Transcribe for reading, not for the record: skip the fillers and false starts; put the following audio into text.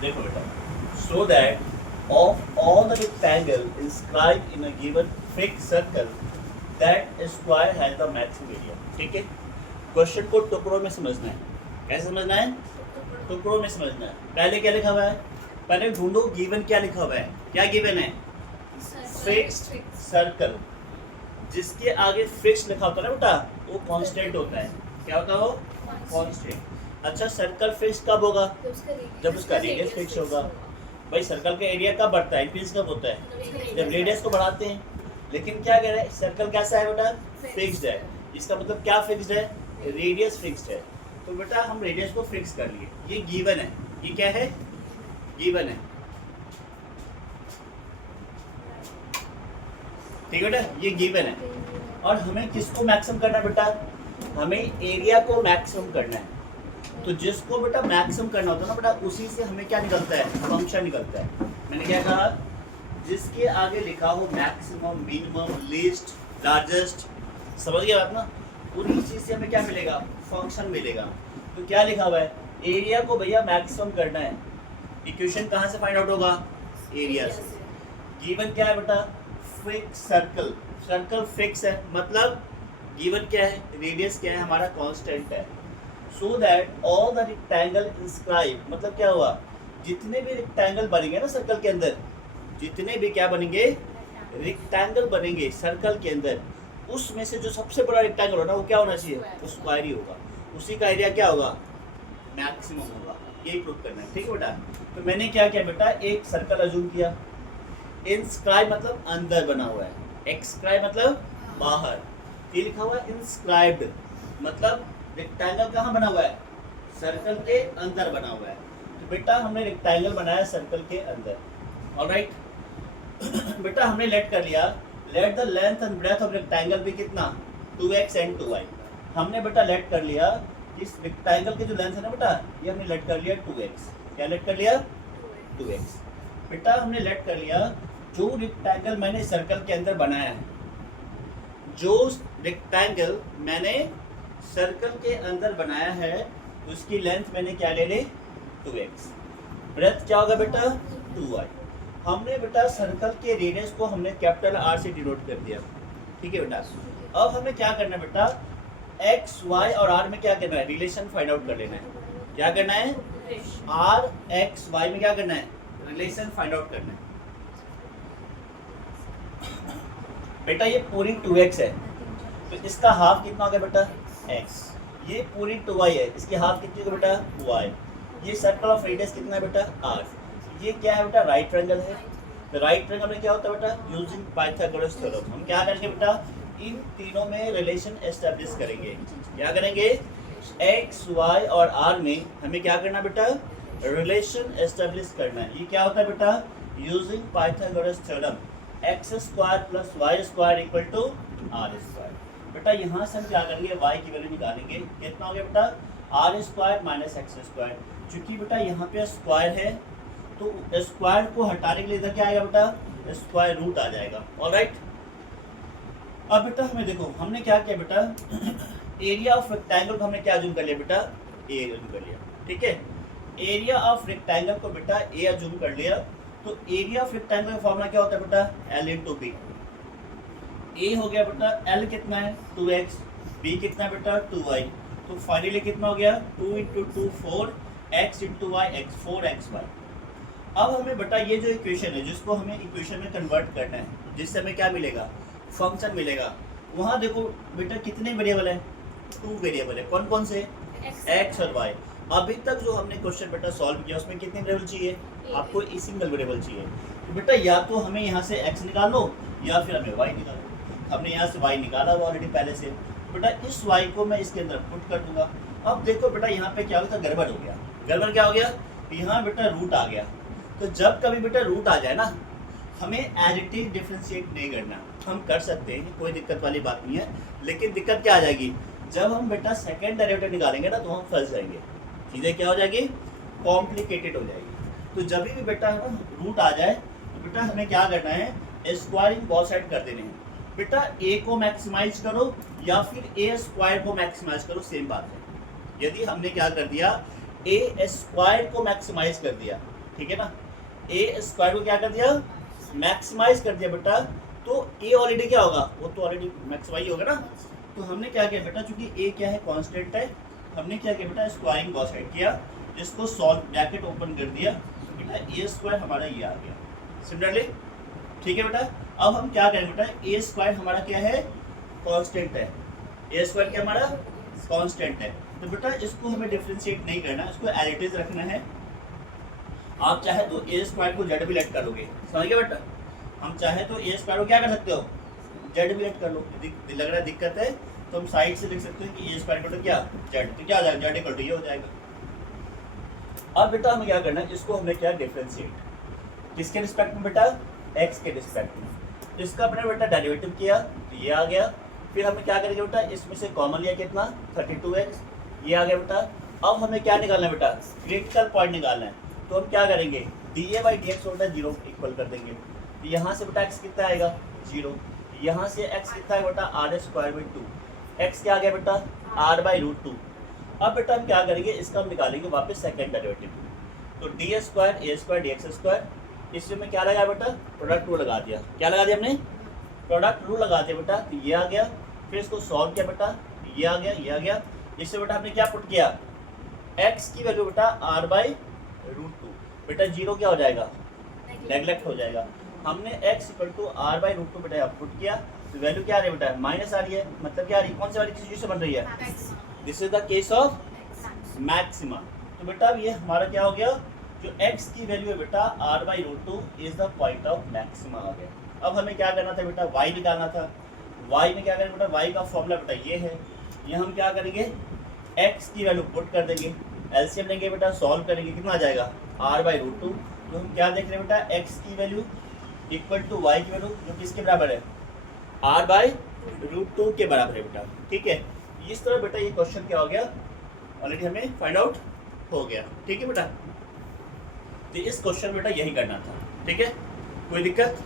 देखो बेटा, so that of all the rectangle inscribed in a given fixed circle, that square has the maximum area. ठीक है, question को टुकड़ों में समझना है। कैसे समझना है? टुकड़ों में समझना है। पहले क्या लिखा हुआ है? पहले ढूंढो गिवन क्या लिखा हुआ है। क्या गिवन है? Fixed circle. जिसके आगे फिक्स लिखा होता है ना बेटा, वो कांस्टेंट होता है। क्या होता है वो? कांस्टेंट। अच्छा, सर्कल फिक्स कब होगा? जब उसका रेडियस फिक्स होगा। भाई सर्कल का एरिया कब बढ़ता है, इंक्रीज कब होता है? जब रेडियस को बढ़ाते हैं। लेकिन क्या कह रहे हैं, सर्कल कैसा है बेटा? फिक्स्ड है। इसका मतलब क्या फिक्स्ड है? रेडियस फिक्स्ड है। तो बेटा हम रेडियस को फिक्स कर लिए, ये गिवन है। ये क्या है? गिवन है। ठीक है बेटा, ये गिवन है। और हमें किसको मैक्सिमम करना है बेटा? हमें एरिया को मैक्सिमम करना है। तो जिसको बेटा मैक्सिमम करना होता है ना बेटा, उसी से हमें क्या निकलता है? फंक्शन निकलता है। मैंने क्या कहा? जिसके आगे लिखा हो मैक्सिमम, मिनिमम, लीस्ट, लार्जेस्ट, समझ गया बात ना? उन्हीं चीज से हमें क्या मिलेगा? फंक्शन मिलेगा। तो क्या लिखा हुआ है? एरिया को भैया मैक्सिमम करना है। इक्वेशन कहाँ से फाइंड आउट होगा? एरिया से। गिवन क्या है बेटा? Fix circle. सर्कल फिक्स है, मतलब गिवन क्या है? रेडियस क्या है? हमारा कांस्टेंट है। So that all the rectangle inscribe, मतलब क्या हुआ? जितने भी रेक्टेंगल बनेंगे ना सर्कल के अंदर, जितने भी क्या बनेंगे? रेक्टेंगल बनेंगे सर्कल के अंदर, उसमें से जो सबसे बड़ा रेक्टेंगल होना वो क्या होना चाहिए? वो स्क्वायर ही होगा। उसी का एरिया क्या होगा? मैक्सिमम होगा। यही प्रूव करना है। ठीक है बेटा, तो मैंने क्या किया बेटा? एक सर्कल अज्यूम किया। इंस्क्राइब मतलब अंदर बना हुआ है, एक्सक्राइब मतलब बाहर। ये लिखा हुआ है इंस्क्राइब्ड, मतलब रेक्टेंगल कहाँ बना हुआ है? सर्कल के अंदर बना हुआ है। तो बेटा हमने रेक्टेंगल बनाया सर्कल के अंदर। ऑलराइट बेटा, हमने लेट कर लिया, let the length and breadth of rectangle भी कितना? 2x and 2y। हमने बेटा लेट कर लिया इस रेक्टेंगल की जो लेंथ है ना बेटा, ये हमने लेट कर लिया 2x। क्या लेट कर लिया? 2x। बेटा हमने लेट कर लिया जो रेक्टेंगल मैंने सर्कल के अंदर बनाया है, जो रेक्टेंगल मैंने सर्कल के अंदर बनाया है, उसकी लेंथ मैंने क्या ले ली? 2x। ब्रेथ क्या होगा बेटा? 2y। हमने बेटा सर्कल के रेडियस को हमने कैपिटल R से डिनोट कर दिया। ठीक है बेटा, अब हमें क्या करना है बेटा? x, y और r में क्या करना है? रिलेशन फाइंड आउट कर लेना है। क्या करना है? r, x, y में क्या करना है? रिलेशन फाइंड आउट करना है। बेटा ये पूरी 2x है, तो इसका हाफ कितना हो गया बेटा? x। ये पूरी 2y है, इसकी हाफ कितनी होगी बेटा? y। ये सर्कल ऑफ रेडियस कितना है बेटा? r। ये क्या है बेटा? राइट ट्रायंगल है। तो राइट ट्रायंगल में क्या होता है बेटा? यूजिंग पाइथागोरस थ्योरम हम क्या करेंगे बेटा? इन तीनों में रिलेशन एस्टेब्लिश करेंगे। क्या करेंगे? x, y और r में हमें क्या करना बेटा? रिलेशन एस्टेब्लिश करना है। ये क्या होता है बेटा? Using Pythagoras theorem, x square plus y square equal to r square. बेटा यहाँ से हम क्या करेंगे? y की वैल्यू निकालेंगे। कितना हो गया बेटा? R square minus x square. चूंकि बेटा यहाँ पे स्क्वायर है, तो स्क्वायर को हटाने के लिए इधर क्या आएगा बेटा? स्क्वायर रूट आ जाएगा। ऑलराइट, अब बेटा हमें देखो, हमने क्या किया बेटा? एरिया ऑफ रेक्टेंगल को हमने क्या अज्यूम कर लिया बेटा? ए अज्यूम कर लिया। ठीक है, एरिया ऑफ रेक्टेंगल को बेटा ए अज्यूम कर लिया। तो एरिया ऑफ रेक्टेंगल का फॉर्मूला क्या होता है बेटा? L into B. ए हो गया बेटा, L कितना है? 2x, बी कितना है बेटा? 2y। तो फाइनली कितना हो गया? 2 into 2 4, x into y x 4xy। अब हमें बेटा ये जो इक्वेशन है, जिसको हमें इक्वेशन में कन्वर्ट करना है, जिससे हमें क्या मिलेगा? फंक्शन मिलेगा। वहाँ देखो बेटा कितने वेरिएबल है? 2 वेरिएबल है। कौन कौन से? x और y। अभी तक जो हमने क्वेश्चन बेटा सॉल्व किया, उसमें कितने वेरिएबल चाहिए? आपको एक सिंगल वेरिएबल चाहिए। तो बेटा या तो हमें यहाँ से x निकालो या फिर हमें y निकालो। हमने यहाँ से y निकाला हुआ ऑलरेडी पहले से। बेटा इस y को मैं इसके अंदर पुट कर दूंगा। अब देखो बेटा यहाँ पे क्या हो गया? गड़बड़ हो गया। गड़बड़ क्या हो गया? यहाँ बेटा रूट आ गया। तो जब कभी बेटा रूट आ जाए ना, हमें एज इट इज डिफ्रेंशिएट नहीं करना। हम कर सकते हैं, कोई दिक्कत वाली बात नहीं है, लेकिन दिक्कत क्या आ जाएगी? जब हम बेटा सेकंड डेरिवेटिव निकालेंगे ना, तो हम फंस जाएंगे। चीज़ें क्या हो जाएगी? कॉम्प्लिकेटेड हो जाएगी। तो जब भी बेटा रूट आ जाए, तो बेटा हमें क्या करना है? स्क्वायरिंग बहुत साइड कर देने हैं। बेटा ए को मैक्सिमाइज करो या फिर ए स्क्वायर को मैक्सिमाइज करो, सेम बात है। यदि हमने क्या कर दिया? ए स्क्वायर को मैक्सिमाइज कर दिया, ठीक है ना। ए स्क्वायर को क्या कर दिया, मैक्सिमाइज कर दिया बेटा, तो ए ऑलरेडी क्या होगा, वो तो ऑलरेडी मैक्सिमाइज होगा ना। तो हमने क्या किया बेटा, चूंकि ए क्या है, कांस्टेंट है, हमने क्या किया बेटा, स्क्वायरिंग गॉस साइड किया, इसको सॉल्व ब्रैकेट ओपन कर दिया, तो बेटा ए स्क्वायर हमारा ये आ गया सिमिलरली। ठीक है बेटा, अब हम क्या करें बेटा, ए स्क्वायर हमारा क्या है, कांस्टेंट है, ए स्क्वायर क्या हमारा कांस्टेंट है, तो बेटा इसको हमें डिफरेंशिएट नहीं करना, इसको एज इट इज रखना है। आप चाहे तो ए स्क्वायर को जेड भी लेट कर लोगे, समझ गए बेटा। हम चाहे तो ए स्क्वायर को क्या कर सकते हो, जेड भी लेट कर लो। लग रहा है दिक्कत है तो हम साइड से लिख सकते हैं कि ए स्क्वायर इक्वल टू क्या, जेड, तो क्या हो जाएगा, जेड इक्वल टू ये हो जाएगा। अब बेटा हमें क्या करना है, इसको हमने क्या डिफरेंशिएट, किसके रिस्पेक्ट में बेटा, एक्स के रिस्पेक्ट में। तो इसका अपने बेटा डेरिवेटिव किया तो ये आ गया, फिर हमें क्या करेंगे बेटा, इसमें से कॉमन लिया कितना 32x, ये आ गया बेटा। अब हमें क्या निकालना है बेटा, क्रिटिकल पॉइंट निकालना है, तो हम क्या करेंगे, dA/dx होता है 0 इक्वल कर देंगे, तो यहाँ से बेटा x कितना आएगा 0, यहाँ से x कितना है बेटा r²/2, x क्या आ गया बेटा r/√2। अब बेटा हम क्या करेंगे, इसका हम निकालेंगे वापस सेकंड डेरिवेटिव, तो d²a²dx², इसमें क्या लगा बेटा, प्रोडक्ट रूल लगा दिया, क्या लगा दिया हमने, प्रोडक्ट रूल लगा दिया बेटा, तो ये आ गया। फिर इसको सॉल्व किया बेटा, ये आ गया, ये आ गया। इससे बेटा हमने क्या पुट किया, x की वैल्यू बेटा r/√2, बेटा 0 क्या हो जाएगा, नेगलेक्ट हो जाएगा। हमने x = r/√2 बेटा पुट किया, तो वैल्यू क्या आ रही है बेटा, माइनस आ रही है, मतलब क्या आ रही है, कौन सी वाली चीज़ से बन रही है, this is the case of maxima. तो बेटा अब ये हमारा क्या हो गया, जो x की वैल्यू है बेटा r/√2 is the point of maxima आ गया। अब हमें क्या करना था बेटा, y निकालना था। y में क्या करेंगे बेटा, y का फॉर्मूला बेटा ये है, ये हम क्या करेंगे, x की वैल्यू पुट कर देंगे, एलसीएम लेंगे बेटा, सॉल्व करेंगे, कितना आ जाएगा r/√2। तो हम क्या देख रहे हैं बेटा, x की वैल्यू इक्वल टू y की वैल्यू, जो किसके बराबर है, r/√2 के बराबर है बेटा। ठीक है, इस तरह बेटा ये क्वेश्चन क्या हो गया, ऑलरेडी हमें फाइंड आउट हो गया। ठीक है बेटा, तो इस क्वेश्चन बेटा यही करना था। ठीक है, कोई दिक्कत